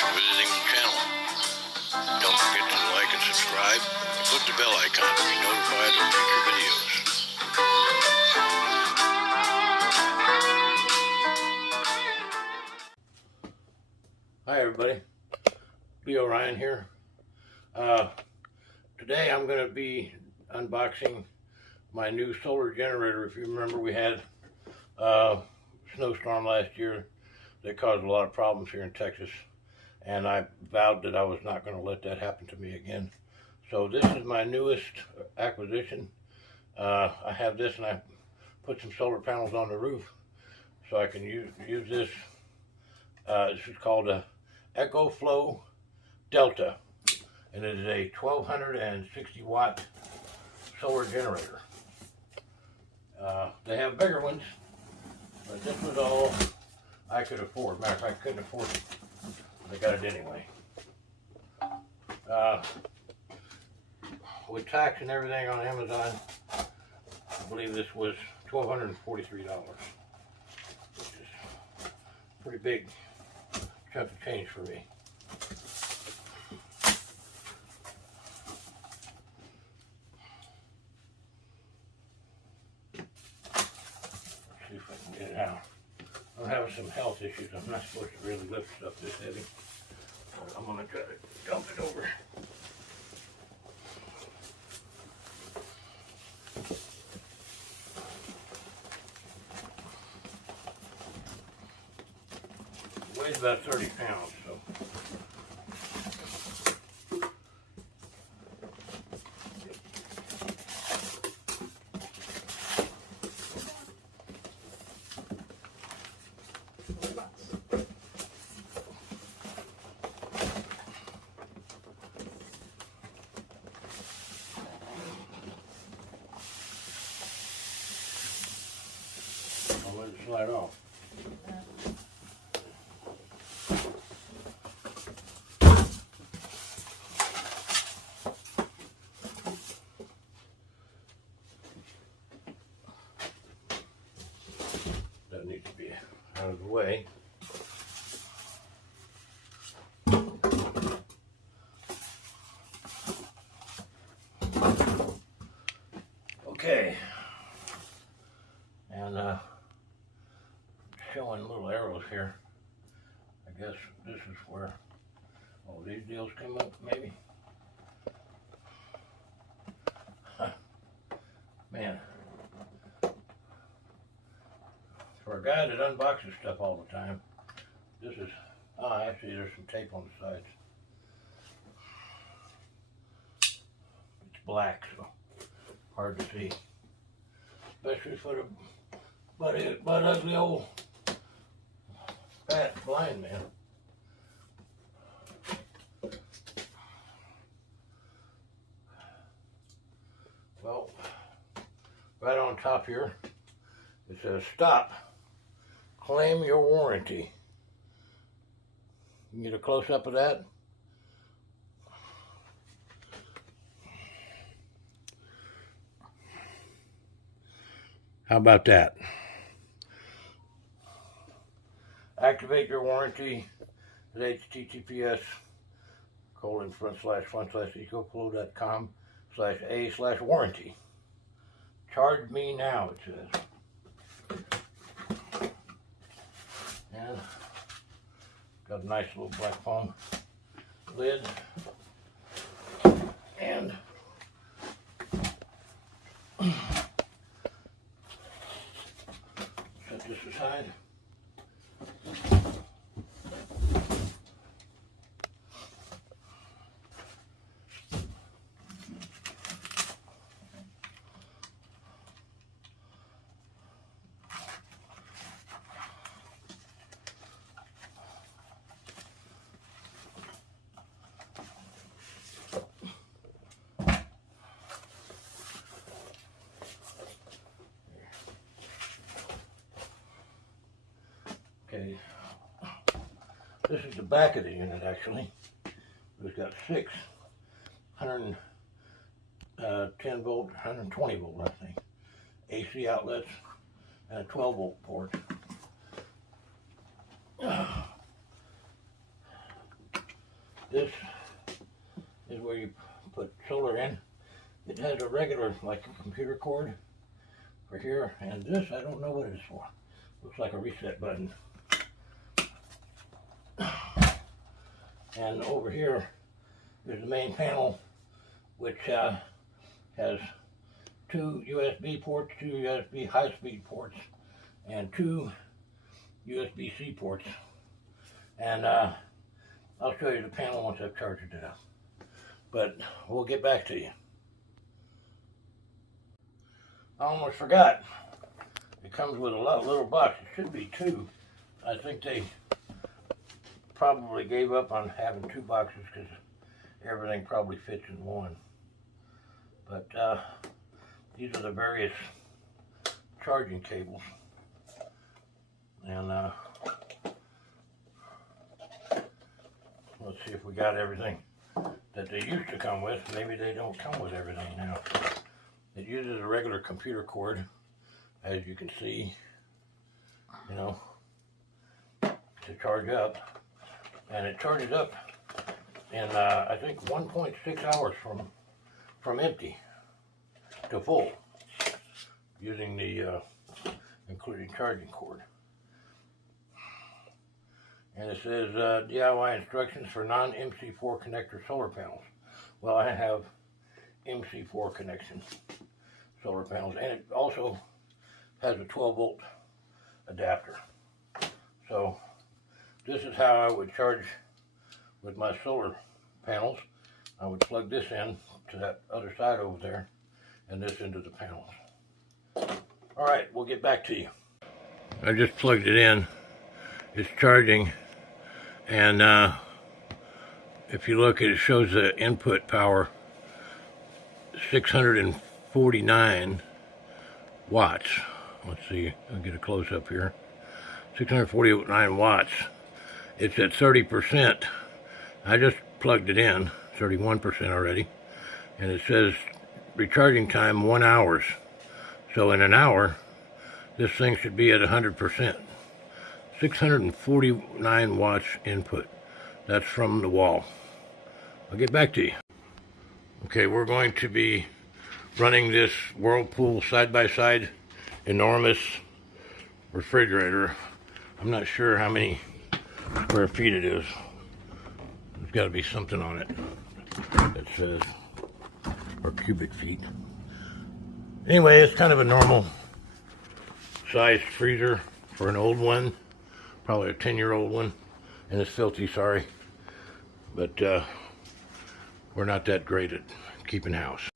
for visiting the channel. Don't forget to like and subscribe and click the bell icon to be notified of future videos. Hi everybody, Leo Ryan here. Today I'm going to be unboxing my new solar generator. If you remember, we had a snowstorm last year that caused a lot of problems here in Texas, and I vowed that I was not going to let that happen to me again. So this is my newest acquisition. I have this, and I put some solar panels on the roof so I can use this. This is called a Ecoflow Delta, and it is a 1260 watt solar generator. They have bigger ones, but this was all I could afford. Matter of fact, I couldn't afford it. I got it anyway. With tax and everything on Amazon, I believe this was $1,243, which is a pretty big chunk of change for me. Let's see if I can get it out. I'm having some health issues. I'm not supposed to really lift stuff this heavy. So I'm going to try to dump it over. It weighs about 30 pounds, so. I'll let it slide off. That needs to be out of the way. Okay, and showing little arrows here. I guess this is where all these deals come up, maybe. Man, for a guy that unboxes stuff all the time, this is, actually there's some tape on the sides. It's black, so hard to see, especially for the butt ugly old fat blind man. Well, right on top here it says stop, claim your warranty. You can get a close-up of that. How about that? Activate your warranty at https://ecoflow.com/a/warranty. Charge me now, it says. And got a nice little black foam lid. And set this aside. Okay, this is the back of the unit actually. It's got 6 110 volt, 120 volt I think, AC outlets and a 12 volt port. This is where you put solar in. It has a regular, like a computer cord for here, and this, I don't know what it is for. Looks like a reset button. And over here is the main panel, which has two USB ports, two USB high-speed ports, and two USB-C ports. And I'll show you the panel once I've charged it up. But we'll get back to you. I almost forgot. It comes with a little box. It should be two. I think they probably gave up on having two boxes because everything probably fits in one. But these are the various charging cables. And let's see if we got everything that they used to come with. Maybe they don't come with everything now. It uses a regular computer cord, as you can see, you know, to charge up. And it charges up in, I think, 1.6 hours from empty to full, using the including charging cord. And it says DIY instructions for non-MC4 connector solar panels. Well, I have MC4 connection solar panels, and it also has a 12-volt adapter. So this is how I would charge with my solar panels. I would plug this in to that other side over there, and this into the panels. All right, we'll get back to you. I just plugged it in. It's charging, and if you look, it shows the input power 649 watts. Let's see, I'll get a close up here. 649 watts. It's at 30%. I just plugged it in, 31% already, and it says recharging time 1 hour. So in an hour, this thing should be at 100%. 649 watts input. That's from the wall. I'll get back to you. Okay, we're going to be running this Whirlpool side-by-side enormous refrigerator. I'm not sure how many square feet it is. There's got to be something on it that says, or cubic feet. Anyway, it's kind of a normal sized freezer for an old one, probably a 10-year-old one, and it's filthy, sorry, but we're not that great at keeping house.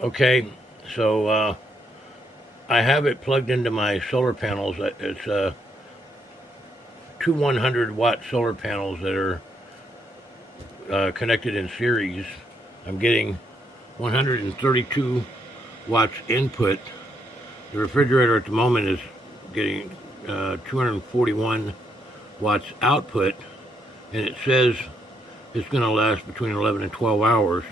Okay, so I have it plugged into my solar panels. It's two 100-watt solar panels that are connected in series. I'm getting 132 watts input. The refrigerator at the moment is getting 241 watts output, and it says it's going to last between 11 and 12 hours.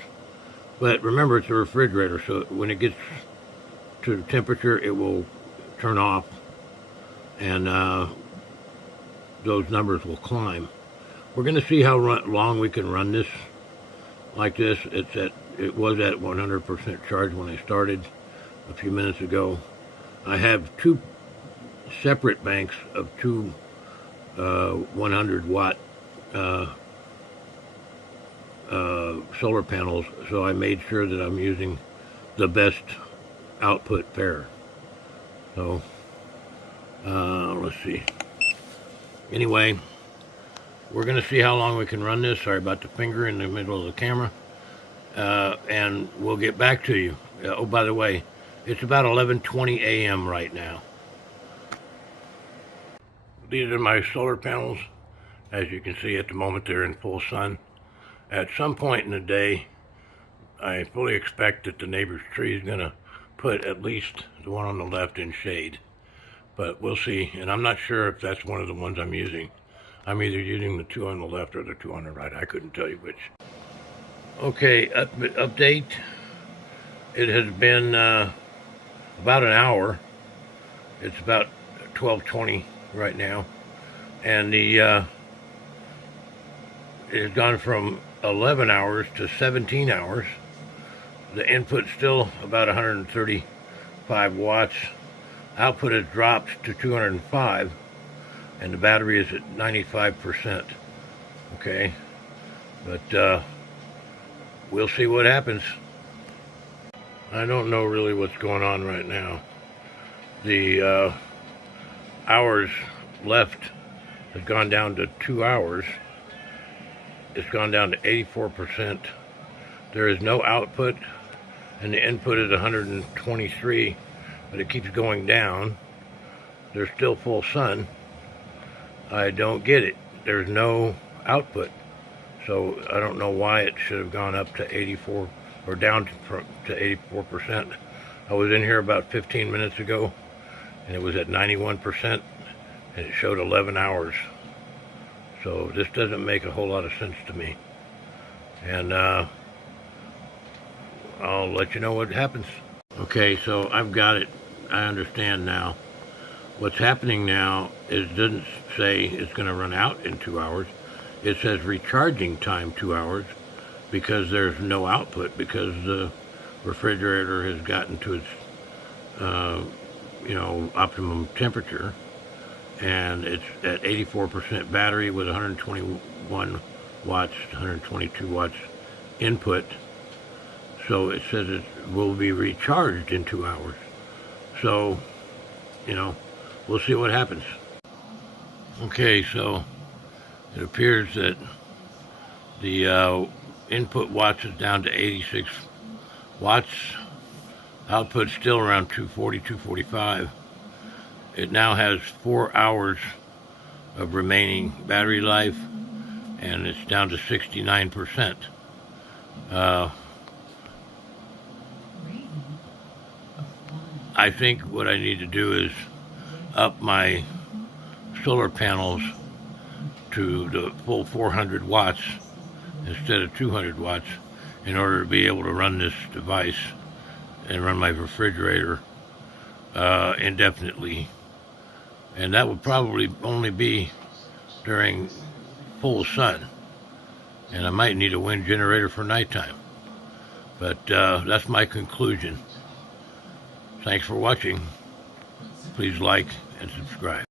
But remember, it's a refrigerator, so when it gets to the temperature, it will turn off, and those numbers will climb. We're going to see how long we can run this like this. It was at 100% charge when I started a few minutes ago. I have two separate banks of two 100-watt solar panels, so I made sure that I'm using the best output pair. So let's see. Anyway, we're going to see how long we can run this. Sorry about the finger in the middle of the camera. And we'll get back to you. Oh, by the way, it's about 11:20 a.m. right now. These are my solar panels. As you can see, at the moment they're in full sun. At some point in the day, I fully expect that the neighbor's tree is going to put at least the one on the left in shade. But we'll see, and I'm not sure if that's one of the ones I'm using. I'm either using the two on the left or the two on the right. I couldn't tell you which. Okay, update. It has been about an hour. It's about 12:20 right now, and the it has gone from 11 hours to 17 hours. The input's still about 135 watts. Output has dropped to 205, and the battery is at 95%. Okay, but we'll see what happens. I don't know really what's going on right now. The hours left has gone down to 2 hours. It's gone down to 84%. There is no output, and the input is 123, but it keeps going down. There's still full sun. I don't get it. There's no output, so I don't know why it should have gone up to 84 or down to 84%. I was in here about 15 minutes ago, and it was at 91%, and it showed 11 hours. So this doesn't make a whole lot of sense to me, and I'll let you know what happens. Okay, so I've got it. I understand now. What's happening now is it doesn't say it's going to run out in 2 hours. It says recharging time 2 hours, because there's no output, because the refrigerator has gotten to its optimum temperature, and it's at 84% battery with 121 watts, 122 watts input. So it says it will be recharged in 2 hours. So, we'll see what happens. Okay, so it appears that the input watts is down to 86 watts. Output still around 240, 245. It now has 4 hours of remaining battery life, and it's down to 69%. I think what I need to do is up my solar panels to the full 400 watts instead of 200 watts in order to be able to run this device and run my refrigerator indefinitely. And that would probably only be during full sun, and I might need a wind generator for nighttime. But that's my conclusion. Thanks for watching. Please like and subscribe.